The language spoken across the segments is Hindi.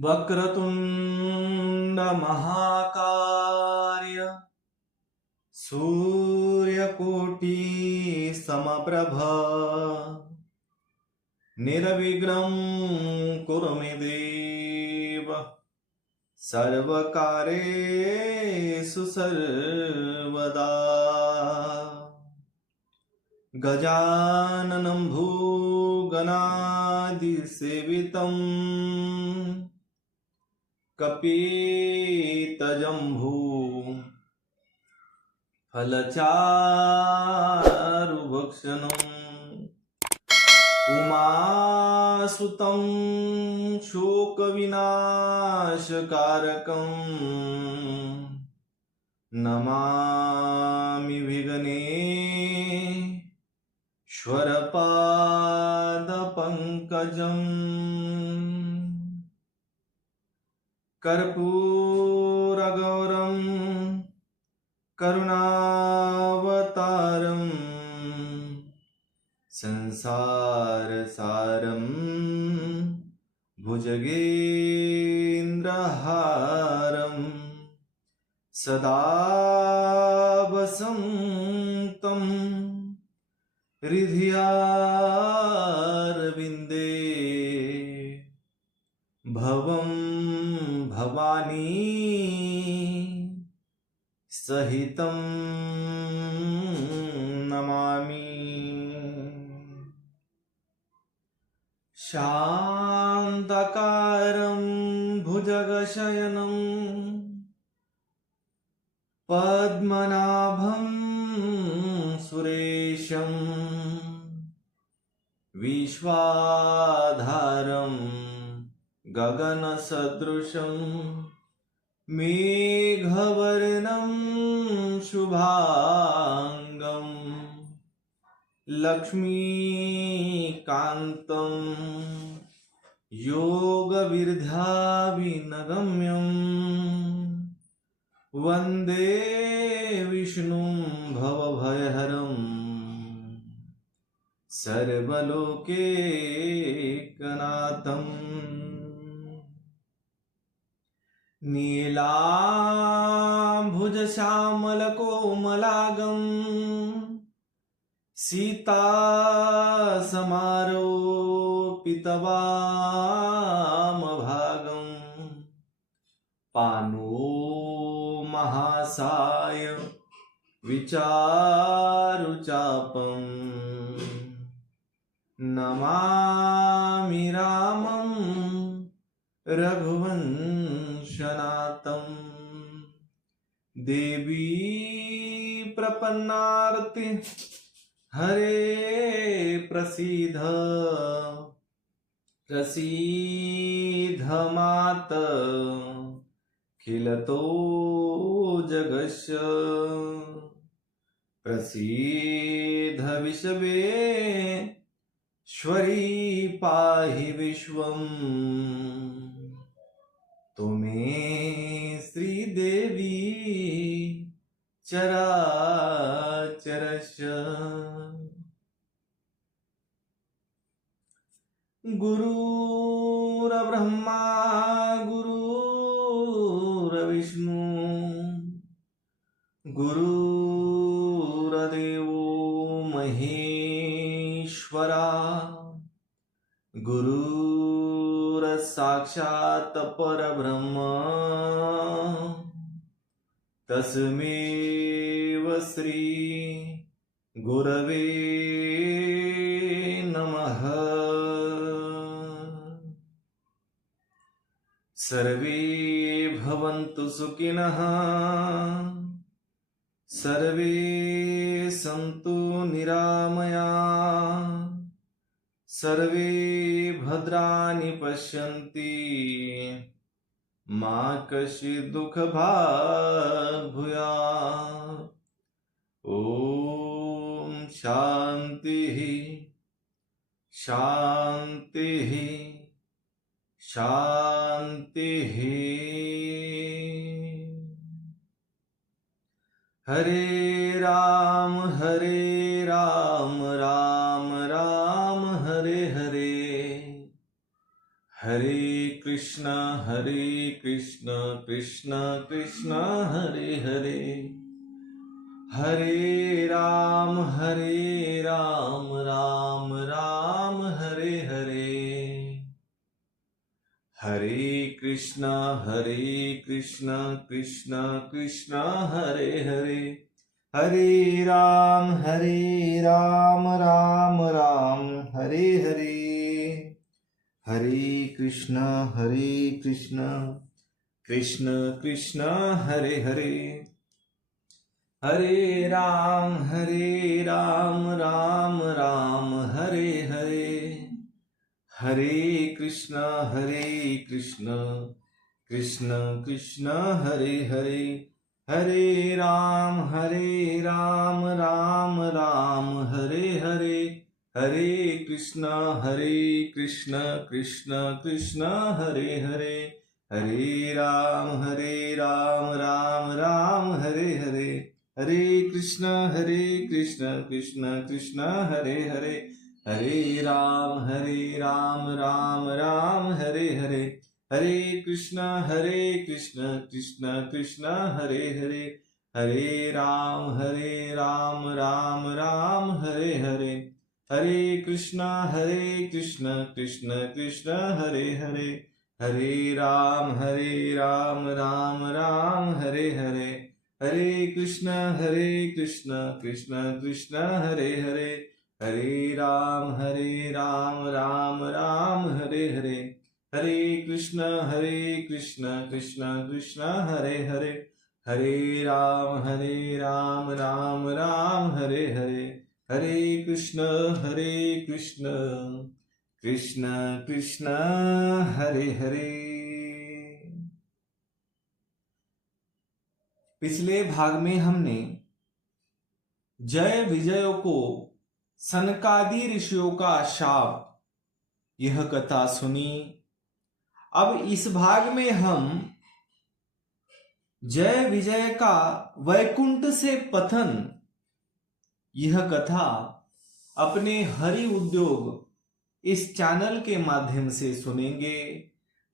वक्रतुंड महाकाय सूर्यकोटि समप्रभ निर्विघ्नं कुरु मे देव सर्वकार्येषु सर्वदा। गजाननं भूगणादिसेवितं कपितजम्बू फलचारुभक्षणम् उमासुतं शोकविनाशकारकं नमामि विघ्नेश्वरपादपङ्कजम्। कर्पूरगौरं करुणावतारं संसारसारं भुजगेन्द्रहारं सदा वसन्तं हृदयारविन्दे भवं भवानी सहितं नमामि। शान्ताकारं भुजगशयनं पद्मनाभं सुरेशं विश्वाधारं गगनसदृशं मेघवर्णं शुभांगं लक्ष्मीकान्तं योगविद्याविनगम्यं वन्दे विष्णुं भवभयहरं सर्वलोकैकनाथम्। नीलाम्भुजश्यामलकोमलांगं सीतासमारोपितवामभागं पाणौ महासाय विचारुचापं नमामि रामं रघुवंशनाथं। देवी प्रपन्नार्ति हरे प्रसीद प्रसीद मात खिलतो जगस्य प्रसीद विश्वेश्वरी पाहि विश्वम्। तुम्हें श्रीदेवी चराचरस्य गुरुर्ब्रह्मा गुरुर्विष्णु गुरुर्देवो महेश्वरा गुरुर्साक्षात् परब्रह्म तस्मै श्री गुरवे नमः। सर्वे भवन्तु सुखिनः सर्वे सन्तु निरामया सर्वे भद्राणि पश्यन्ति मा कश्चित् दुःखभाग् भूयात्। ॐ शान्तिः शान्तिः शान्तिः। हरे राम राम राम हरे हरे हरे कृष्णा कृष्ण कृष्ण हरे हरे, हरे राम राम राम हरे हरे, हरे कृष्णा कृष्ण कृष्ण हरे हरे, हरे राम राम राम हरे हरे, हरे कृष्ण कृष्ण कृष्ण हरे हरे, हरे राम राम राम हरे हरे, हरे कृष्ण कृष्ण कृष्ण हरे हरे, हरे राम राम राम हरे हरे, हरे कृष्ण कृष्ण कृष्ण हरे हरे, हरे राम राम राम हरे हरे, हरे कृष्ण कृष्ण कृष्ण हरे हरे, हरे राम राम राम हरे हरे, हरे कृष्ण कृष्ण कृष्ण हरे हरे, हरे राम राम राम हरे हरे, हरे कृष्ण कृष्ण कृष्ण हरे हरे, हरे राम राम राम हरे हरे, हरे कृष्ण कृष्ण कृष्ण हरे हरे, हरे राम राम राम हरे हरे, हरे कृष्ण कृष्ण कृष्ण हरे हरे, हरे राम राम राम हरे हरे, हरे कृष्ण कृष्ण कृष्ण हरे हरे। पिछले भाग में हमने जय विजय को सनकादि ऋषियों का शाप यह कथा सुनी। अब इस भाग में हम जय विजय का वैकुंठ से पतन यह कथा अपने हरि उद्योग इस चैनल के माध्यम से सुनेंगे।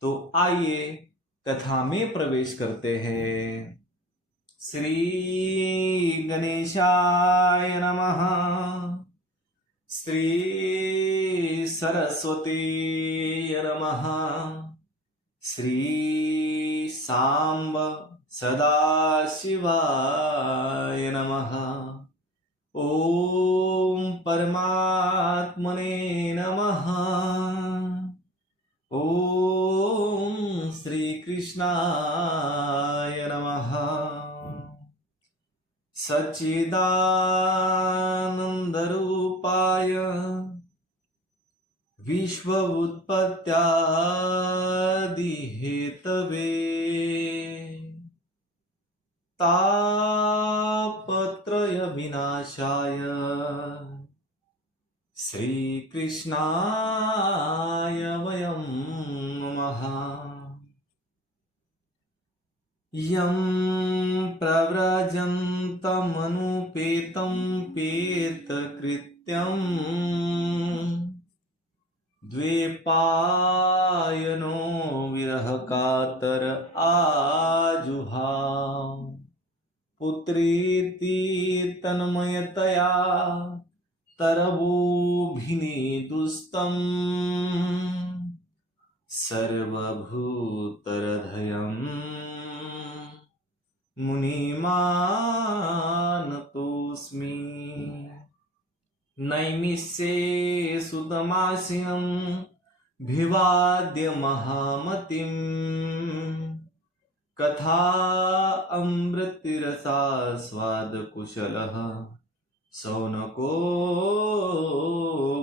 तो आइए कथा में प्रवेश करते हैं। श्री गणेशाय नमः, श्री सरस्वती नमः, श्री सांब सदाशिवाय नमः, ओम परमात्मने नमः, ओम श्री कृष्णाय नमः। सच्चिदानंदरूपाय विश्व उत्पत्त्यादि हेतवे तापत्रय विनाशाय श्री कृष्णाय वयं नमः। यं प्रव्रजन्तमनुपेतं पेतकृत्यम् द्वैपायनो विरहकातर आजुहाव, पुत्रेति तन्मयतया तरवोभिनेदुस्तम् सर्वभूतहृदयं मुनिमानतोऽस्मि। नैमिषे सुतमासिनं भिवाद्य महामतिम्, कथा अमृतरसास्वादकुशलः शौनको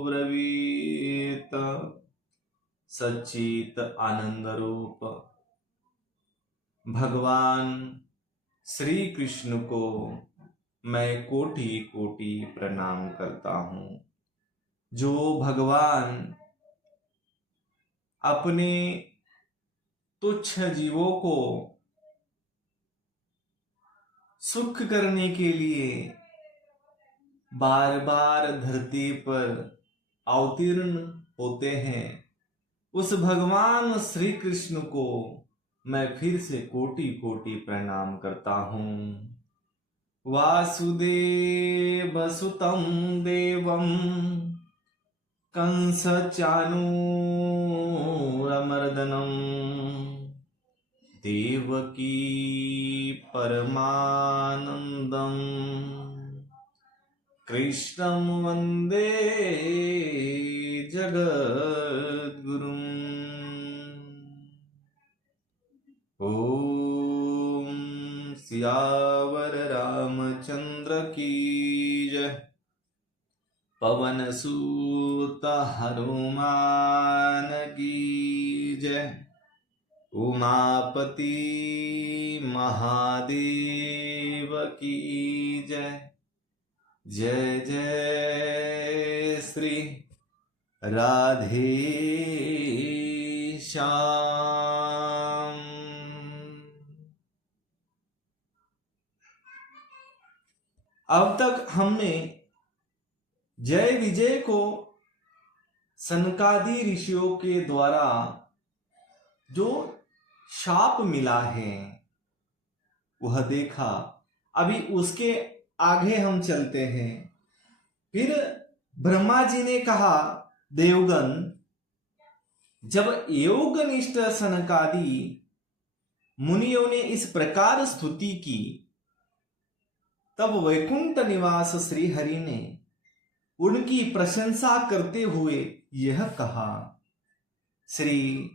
ब्रवीत। सच्चित आनंद रूप भगवान श्री कृष्ण को मैं कोटि कोटि प्रणाम करता हूं, जो भगवान अपने तुच्छ जीवों को सुख करने के लिए बार बार धरती पर अवतीर्ण होते हैं उस भगवान श्री कृष्ण को मैं फिर से कोटि कोटि प्रणाम करता हूं। वासुदेव सुतं देवं कंस चाणूरमर्दनम् देवकी परमानंदम कृष्णं वंदे जगद्गुरुम्। ओम सियावर रामचंद्र की जय। पवन सूत हनुमान की जय। उमापति महादेव की जय। जय जय श्री राधे श्याम। अब तक हमने जय विजय को सनकादि ऋषियों के द्वारा जो शाप मिला है वह देखा। अभी उसके आगे हम चलते हैं। फिर ब्रह्मा जी ने कहा, देवगण, जब योगनिष्ठ सनकादि मुनियों ने इस प्रकार स्तुति की, तब वैकुंठ निवास श्री हरि ने उनकी प्रशंसा करते हुए यह कहा। श्री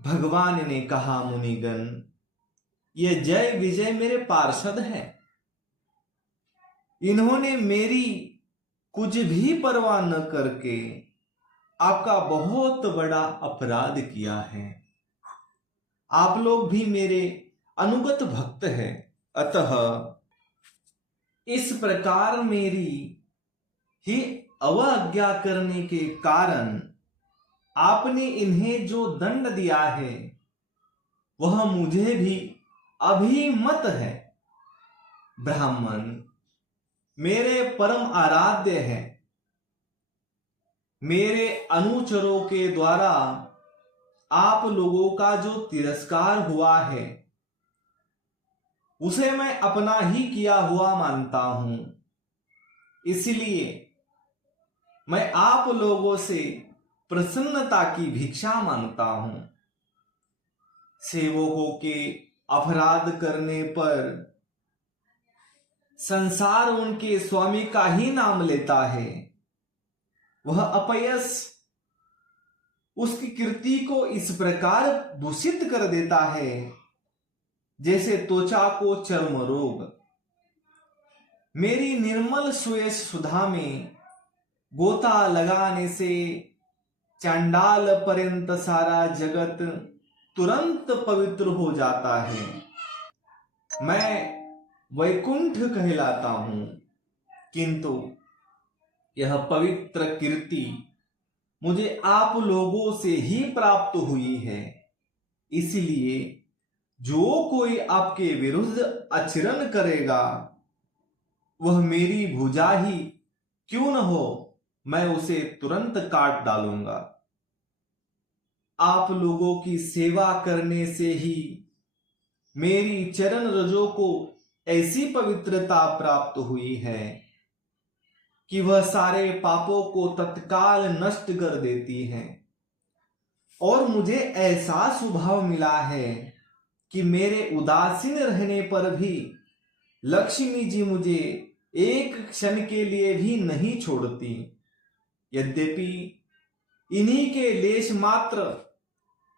भगवान ने कहा, मुनिगण, यह जय विजय मेरे पार्षद है। इन्होंने मेरी कुछ भी परवाह न करके आपका बहुत बड़ा अपराध किया है। आप लोग भी मेरे अनुगत भक्त हैं, अतः इस प्रकार मेरी ही अवज्ञा करने के कारण आपने इन्हें जो दंड दिया है वह मुझे भी अभिमत है। ब्राह्मण मेरे परम आराध्य है। मेरे अनुचरों के द्वारा आप लोगों का जो तिरस्कार हुआ है उसे मैं अपना ही किया हुआ मानता हूं। इसलिए मैं आप लोगों से प्रसन्नता की भिक्षा मांगता हूं। सेवकों के अपराध करने पर संसार उनके स्वामी का ही नाम लेता है। वह अपयश उसकी कीर्ति को इस प्रकार दूषित कर देता है जैसे त्वचा को चर्म रोग। मेरी निर्मल श्वेत सुधा में गोता लगाने से चांडाल पर्यंत सारा जगत तुरंत पवित्र हो जाता है। मैं वैकुंठ कहलाता हूं, किंतु यह पवित्र कीर्ति मुझे आप लोगों से ही प्राप्त हुई है। इसलिए जो कोई आपके विरुद्ध आचरण करेगा वह मेरी भुजा ही क्यों न हो, मैं उसे तुरंत काट डालूंगा। आप लोगों की सेवा करने से ही मेरी चरण रजों को ऐसी पवित्रता प्राप्त हुई है कि वह सारे पापों को तत्काल नष्ट कर देती है। और मुझे ऐसा स्वभाव मिला है कि मेरे उदासीन रहने पर भी लक्ष्मी जी मुझे एक क्षण के लिए भी नहीं छोड़ती। यद्यपि इन्हीं के लेश मात्र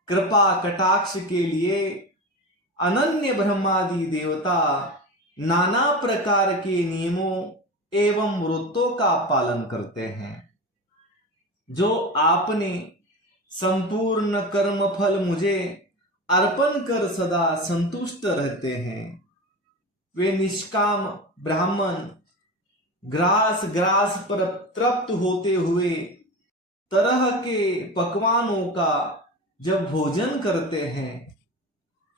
कृपा कटाक्ष के लिए अनन्य ब्रह्मादि देवता नाना प्रकार के नियमों एवं व्रतों का पालन करते हैं। जो आपने संपूर्ण कर्म फल मुझे अर्पण कर सदा संतुष्ट रहते हैं, वे निष्काम ब्राह्मण ग्रास ग्रास पर तृप्त होते हुए तरह के पकवानों का जब भोजन करते हैं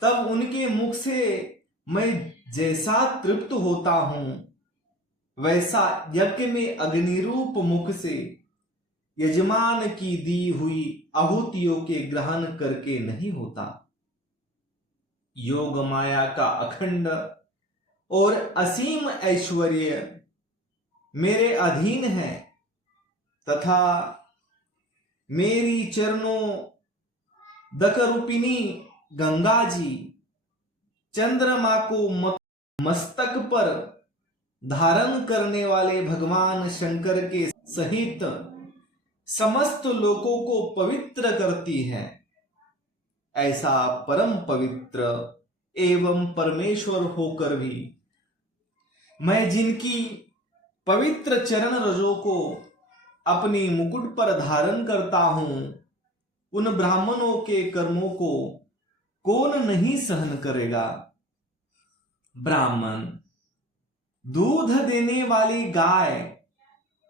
तब उनके मुख से मैं जैसा तृप्त होता हूं, वैसा यज्ञ में अग्निरूप मुख से यजमान की दी हुई आहुतियों के ग्रहण करके नहीं होता। योग माया का अखंड और असीम ऐश्वर्य मेरे अधीन है तथा मेरी चरणों दकरूपिणी गंगा जी चंद्रमा को मस्तक पर धारण करने वाले भगवान शंकर के सहित समस्त लोकों को पवित्र करती है। ऐसा परम पवित्र एवं परमेश्वर होकर भी मैं जिनकी पवित्र चरण रजों को अपनी मुकुट पर धारण करता हूं, उन ब्राह्मणों के कर्मों को कौन नहीं सहन करेगा। ब्राह्मण, दूध देने वाली गाय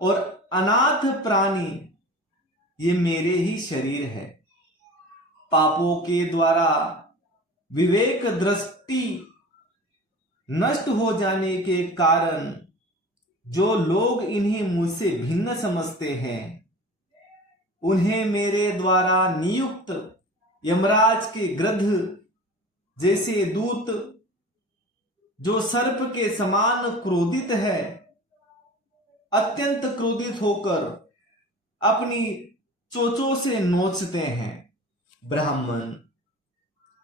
और अनाथ प्राणी ये मेरे ही शरीर है। पापों के द्वारा विवेक दृष्टि नष्ट हो जाने के कारण जो लोग इन्हें मुझसे भिन्न समझते हैं, उन्हें मेरे द्वारा नियुक्त यमराज के गृध्र जैसे दूत, जो सर्प के समान क्रोधित है, अत्यंत क्रोधित होकर अपनी चोंचों से नोचते हैं। ब्राह्मण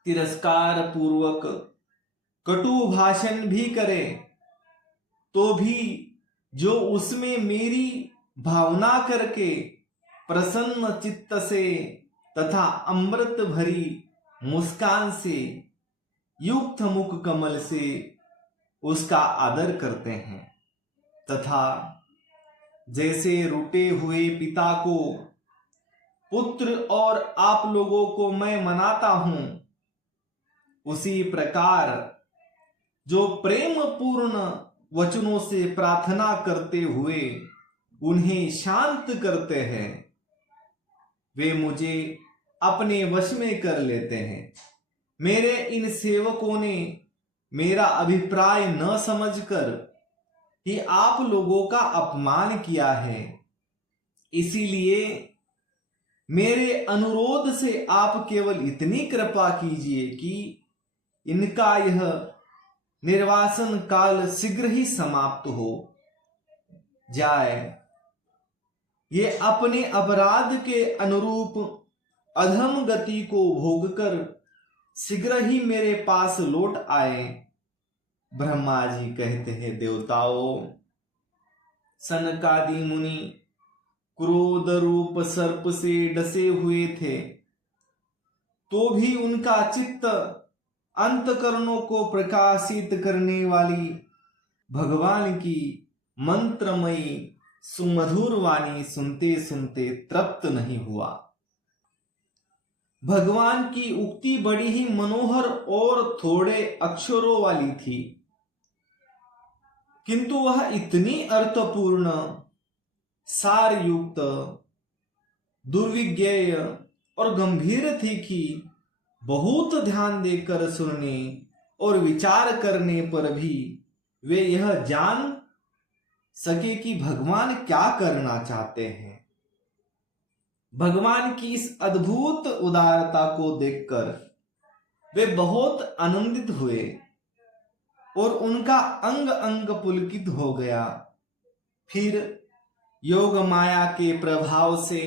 तिरस्कार पूर्वक कटु भाषण भी करे तो भी जो उसमें मेरी भावना करके प्रसन्न चित्त से तथा अमृत भरी मुस्कान से युक्त मुख कमल से उसका आदर करते हैं, तथा जैसे रूठे हुए पिता को पुत्र और आप लोगों को मैं मनाता हूं, उसी प्रकार जो प्रेम पूर्ण वचनों से प्रार्थना करते हुए उन्हें शांत करते हैं, वे मुझे अपने वश में कर लेते हैं। मेरे इन सेवकों ने मेरा अभिप्राय न समझकर ही आप लोगों का अपमान किया है, इसीलिए मेरे अनुरोध से आप केवल इतनी कृपा कीजिए कि इनका यह निर्वासन काल शीघ्र ही समाप्त हो जाए। ये अपने अपराध के अनुरूप अधम गति को भोगकर शीघ्र ही मेरे पास लौट आए। ब्रह्मा जी कहते हैं, देवताओं, सनकादि मुनि क्रोध रूप सर्प से डसे हुए थे, तो भी उनका चित्त अंतकरणों को प्रकाशित करने वाली भगवान की मंत्रमयी सुमधुर वाणी सुनते सुनते तृप्त नहीं हुआ। भगवान की उक्ति बड़ी ही मनोहर और थोड़े अक्षरों वाली थी, किंतु वह इतनी अर्थपूर्ण, सारयुक्त, दुर्विज्ञेय और गंभीर थी कि बहुत ध्यान देकर सुनने और विचार करने पर भी वे यह जान सके कि भगवान क्या करना चाहते हैं। भगवान की इस अद्भुत उदारता को देखकर वे बहुत आनंदित हुए और उनका अंग अंग पुलकित हो गया। फिर योग माया के प्रभाव से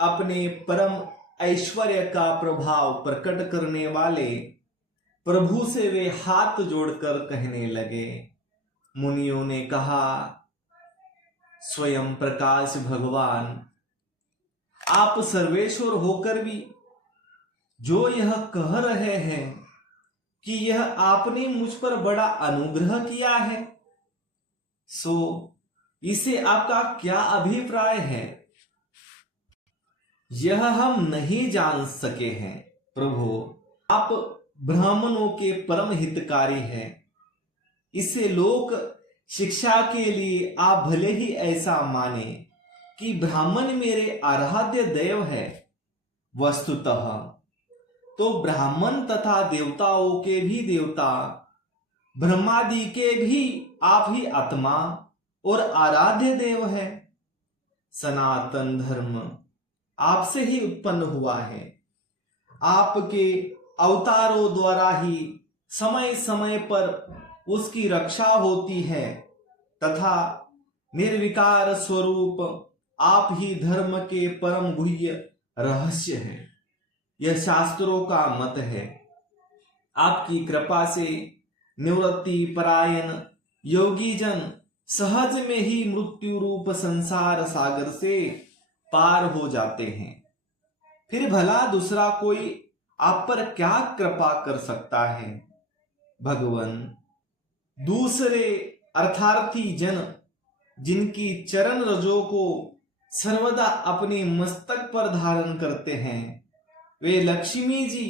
अपने परम ऐश्वर्य का प्रभाव प्रकट करने वाले प्रभु से वे हाथ जोड़कर कहने लगे। मुनियों ने कहा, स्वयं प्रकाश भगवान, आप सर्वेश्वर होकर भी जो यह कह रहे हैं कि यह आपने मुझ पर बड़ा अनुग्रह किया है, सो इसे आपका क्या अभिप्राय है, यह हम नहीं जान सके हैं। प्रभु, आप ब्राह्मणों के परम हितकारी हैं, इसे लोक शिक्षा के लिए आप भले ही ऐसा माने कि ब्राह्मण मेरे आराध्य देव है, वस्तुतः तो ब्राह्मण तथा देवताओं के भी देवता, ब्रह्मादि के भी आप ही आत्मा और आराध्य देव है। सनातन धर्म आपसे ही उत्पन्न हुआ है। आपके अवतारों द्वारा ही समय समय पर उसकी रक्षा होती है तथा निर्विकार स्वरूप आप ही धर्म के परम गुह्य रहस्य है। यह शास्त्रों का मत है। आपकी कृपा से निवृत्ति परायण योगी जन सहज में ही मृत्यु रूप संसार सागर से पार हो जाते हैं। फिर भला दूसरा कोई आप पर क्या कृपा कर सकता है। भगवान, दूसरे अर्थार्थी जन जिनकी चरण रजों को सर्वदा अपने मस्तक पर धारण करते हैं, वे लक्ष्मी जी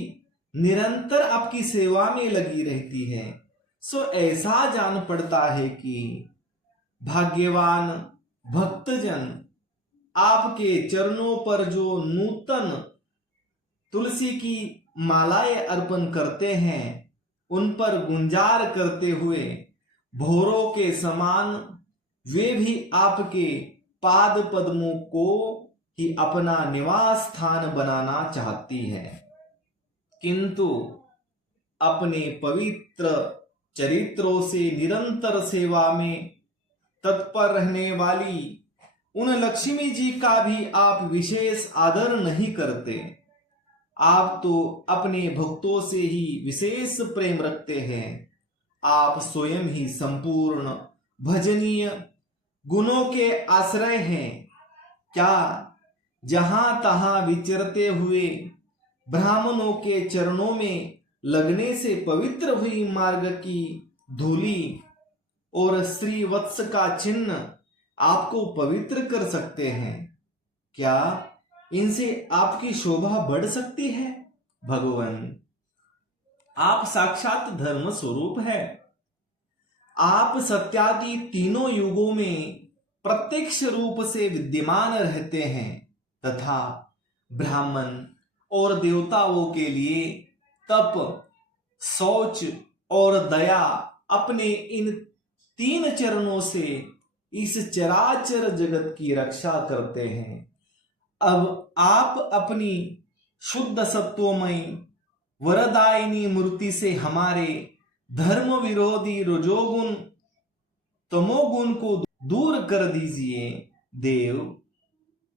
निरंतर आपकी सेवा में लगी रहती है। सो ऐसा जान पड़ता है कि भाग्यवान भक्तजन आपके चरणों पर जो नूतन तुलसी की मालाएं अर्पण करते हैं, उन पर गुंजार करते हुए भौरों के समान वे भी आपके पाद पद्मों को ही अपना निवास स्थान बनाना चाहती है। किंतु अपने पवित्र चरित्रों से निरंतर सेवा में तत्पर रहने वाली उन लक्ष्मी जी का भी आप विशेष आदर नहीं करते। आप तो अपने भक्तों से ही विशेष प्रेम रखते हैं। आप स्वयं ही संपूर्ण भजनीय गुणों के आश्रय हैं। क्या जहां तहां विचरते हुए ब्राह्मणों के चरणों में लगने से पवित्र हुई मार्ग की धूली और श्री वत्स का चिन्ह आपको पवित्र कर सकते हैं? क्या इनसे आपकी शोभा बढ़ सकती है? भगवान, आप साक्षात धर्म स्वरूप है। आप सत्यादि तीनों युगों में प्रत्यक्ष रूप से विद्यमान रहते हैं तथा ब्राह्मण और देवताओं के लिए तप, शौच और दया अपने इन तीन चरणों से इस चराचर जगत की रक्षा करते हैं। अब आप अपनी शुद्ध सत्वमयी वरदायिनी मूर्ति से हमारे धर्म विरोधी रजोगुण तमोगुण को दूर कर दीजिए। देव,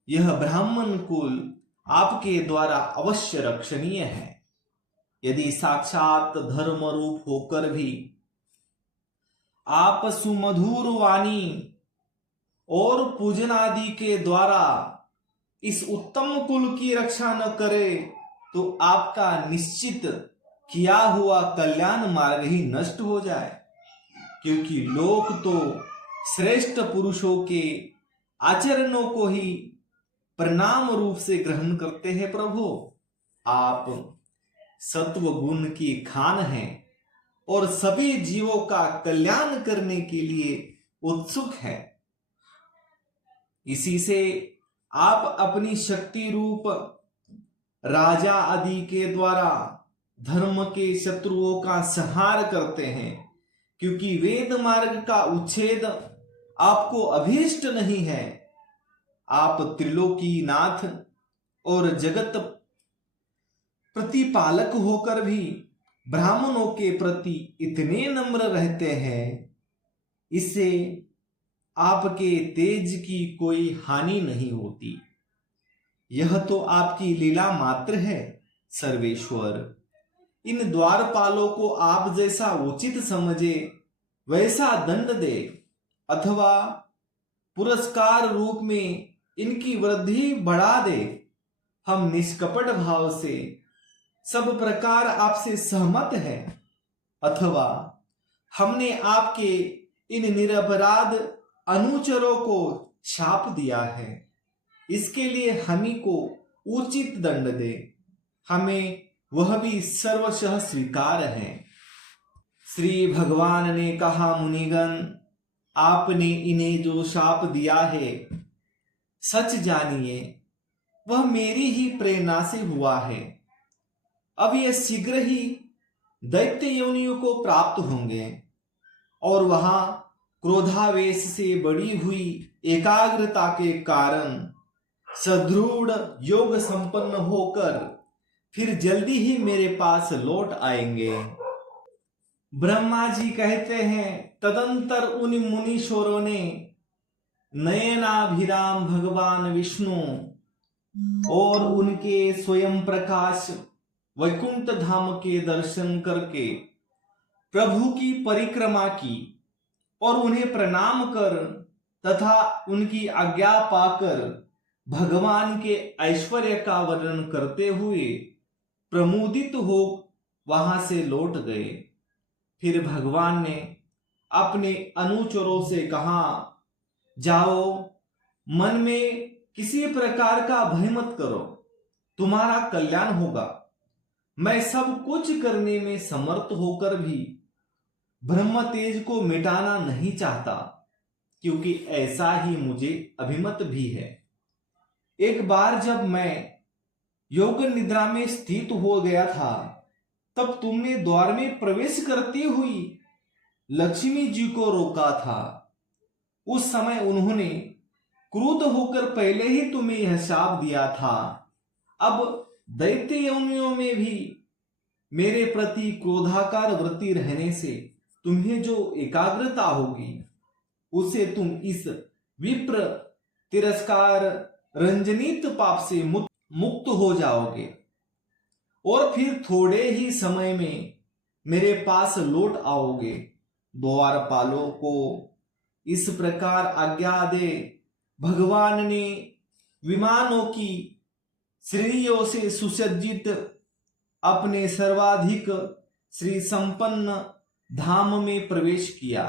यह ब्राह्मण कुल आपके द्वारा अवश्य रक्षणीय है। यदि साक्षात धर्म रूप होकर भी आप सुमधुर वाणी और पूजन आदि के द्वारा इस उत्तम कुल की रक्षा न करे तो आपका निश्चित किया हुआ कल्याण मार्ग ही नष्ट हो जाए, क्योंकि लोग तो श्रेष्ठ पुरुषों के आचरणों को ही परिणाम रूप से ग्रहण करते हैं। प्रभु, आप सत्व गुण की खान हैं और सभी जीवों का कल्याण करने के लिए उत्सुक हैं। इसी से आप अपनी शक्ति रूप राजा आदि के द्वारा धर्म के शत्रुओं का संहार करते हैं, क्योंकि वेद मार्ग का उच्छेद आपको अभीष्ट नहीं है। आप त्रिलोकी नाथ और जगत प्रतिपालक होकर भी ब्राह्मणों के प्रति इतने नम्र रहते हैं, इससे आपके तेज की कोई हानि नहीं होती। यह तो आपकी लीला मात्र है। सर्वेश्वर, इन द्वारपालों को आप जैसा उचित समझे वैसा दंड दे अथवा पुरस्कार रूप में इनकी वृद्धि बढ़ा दे। हम निष्कपट भाव से सब प्रकार आपसे सहमत हैं, अथवा हमने आपके इन निरपराध अनुचरों को शाप दिया है, इसके लिए हमी को उचित दंड दे। हमें वह भी सर्वशः स्वीकार है। श्री भगवान ने कहा, मुनिगण, आपने इन्हें जो शाप दिया है, सच जानिए वह मेरी ही प्रेरणा से हुआ है। अब ये शीघ्र ही दैत्य योनियों को प्राप्त होंगे और वहां क्रोधावेश से बढ़ी हुई एकाग्रता के कारण सदृढ़ योग संपन्न होकर फिर जल्दी ही मेरे पास लौट आएंगे। ब्रह्मा जी कहते हैं, तदंतर उन मुनीश्वरों ने नयनाभिराम भगवान विष्णु और उनके स्वयं प्रकाश वैकुंठ धाम के दर्शन करके प्रभु की परिक्रमा की और उन्हें प्रणाम कर तथा उनकी आज्ञा पाकर भगवान के ऐश्वर्य का वर्णन करते हुए प्रमुदित हो वहां से लौट गए। फिर भगवान ने अपने अनुचरों से कहा, जाओ, मन में किसी प्रकार का भय मत करो, तुम्हारा कल्याण होगा। मैं सब कुछ करने में समर्थ होकर भी ब्रह्म तेज को मिटाना नहीं चाहता, क्योंकि ऐसा ही मुझे अभिमत भी है। एक बार जब मैं योग निद्रा में स्थित हो गया था, तब तुमने द्वार में प्रवेश करती हुई लक्ष्मी जी को रोका था। उस समय उन्होंने क्रुद्ध होकर पहले ही तुम्हें यह शाप दिया था। अब दैत्य योनियों में भी मेरे प्रति क्रोधाकार वृत्ति रहने से तुम्हें जो एकाग्रता होगी, उसे तुम इस विप्र तिरस्कार रंजनित पाप से मुक्त हो जाओगे और फिर थोड़े ही समय में मेरे पास लौट आओगे। द्वारपालों को इस प्रकार आज्ञा दे भगवान ने विमानों की श्रेणियों से सुसज्जित अपने सर्वाधिक श्री संपन्न धाम में प्रवेश किया।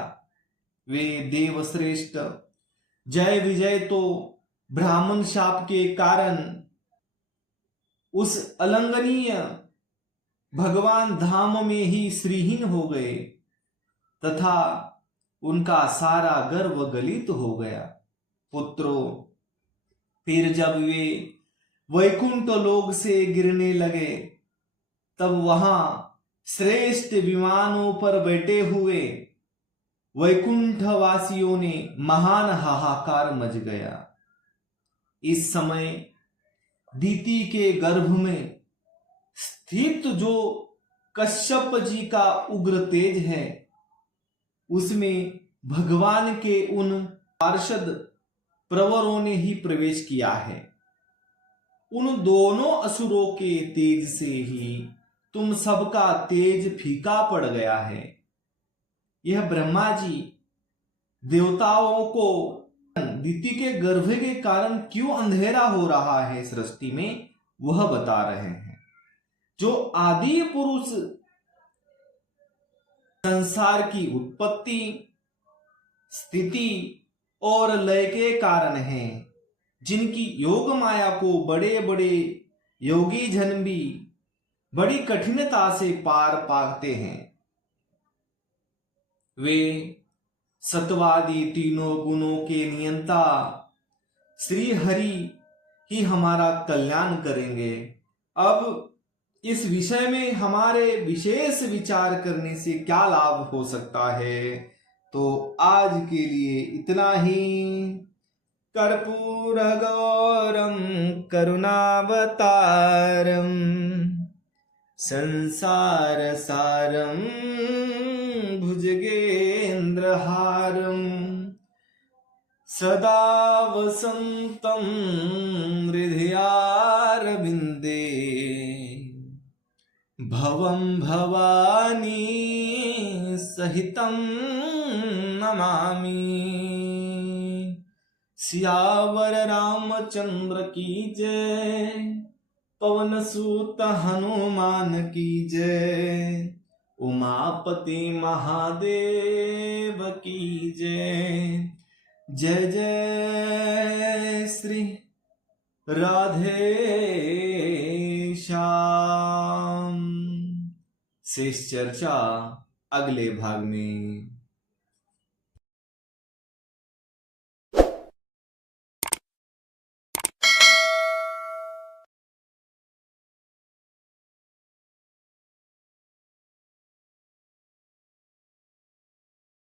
वे देवश्रेष्ठ जय विजय तो ब्राह्मण शाप के कारण उस अलंघनीय भगवान धाम में ही श्रीहीन हो गए तथा उनका सारा गर्व गलित हो गया। पुत्रों, फिर जब वे वैकुंठ लोक से गिरने लगे, तब वहां श्रेष्ठ विमानों पर बैठे हुए वैकुंठ वासियों ने महान हाहाकार मच गया। इस समय दीति के गर्भ में स्थित जो कश्यप जी का उग्र तेज है, उसमें भगवान के उन पार्षद प्रवरों ने ही प्रवेश किया है। उन दोनों असुरों के तेज से ही तुम सबका तेज फीका पड़ गया है। यह ब्रह्मा जी देवताओं को दीति के गर्भ के कारण क्यों अंधेरा हो रहा है सृष्टि में, वह बता रहे हैं। जो आदि पुरुष संसार की उत्पत्ति, स्थिति और लय के कारण हैं, जिनकी योग माया को बड़े बड़े योगी जन भी बड़ी कठिनता से पार पाते हैं, वे सत्वादि तीनों गुणों के नियंता श्री हरि ही हमारा कल्याण करेंगे। अब इस विषय में हमारे विशेष विचार करने से क्या लाभ हो सकता है, तो आज के लिए इतना ही। कर्पूर गौरम करुणावतारम संसार सारम भुजगेन्द्रहारम सदा वसंतं हृदयारविंदे भवं भवानी सहितं नमामि। सियावर रामचंद्र की जय, पवन सूत हनुमान की जय, उमापति महादेव की जय। जय जय श्री राधे श्याम। शेष चर्चा अगले भाग में।